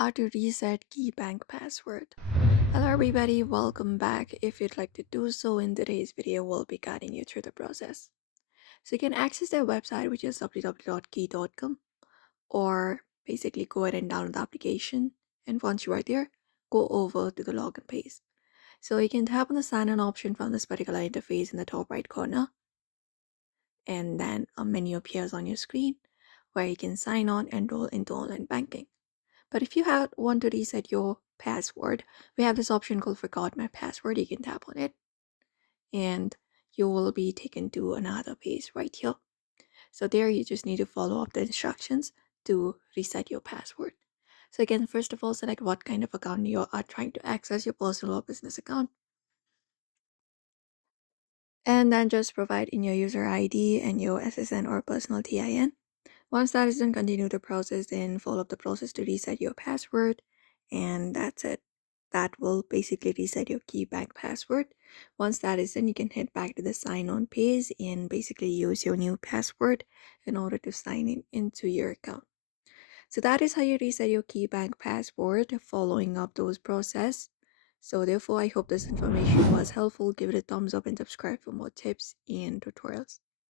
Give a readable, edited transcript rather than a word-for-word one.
how to reset KeyBank password. Hello everybody, welcome back. If you'd like to do so, in today's video, we'll be guiding you through the process. So you can access their website, which is www.key.com, or basically go ahead and download the application. And once you are there, go over to the login page. So you can tap on the sign in option from this particular interface in the top right corner, and then a menu appears on your screen where you can sign on and enroll into online banking. But if you want to reset your password, we have this option called Forgot My Password. You can tap on it and you will be taken to another page right here. So there you just need to follow up the instructions to reset your password. So again, first of all, select what kind of account you are trying to access, your personal or business account. And then just provide in your user ID and your SSN or personal TIN. Once that is done, continue the process, then follow up the process to reset your password, and that's it. That will basically reset your KeyBank password. Once that is done, you can head back to the sign on page and basically use your new password in order to sign in into your account. So that is how you reset your KeyBank password following up those process. So therefore, I hope this information was helpful. Give it a thumbs up and subscribe for more tips and tutorials.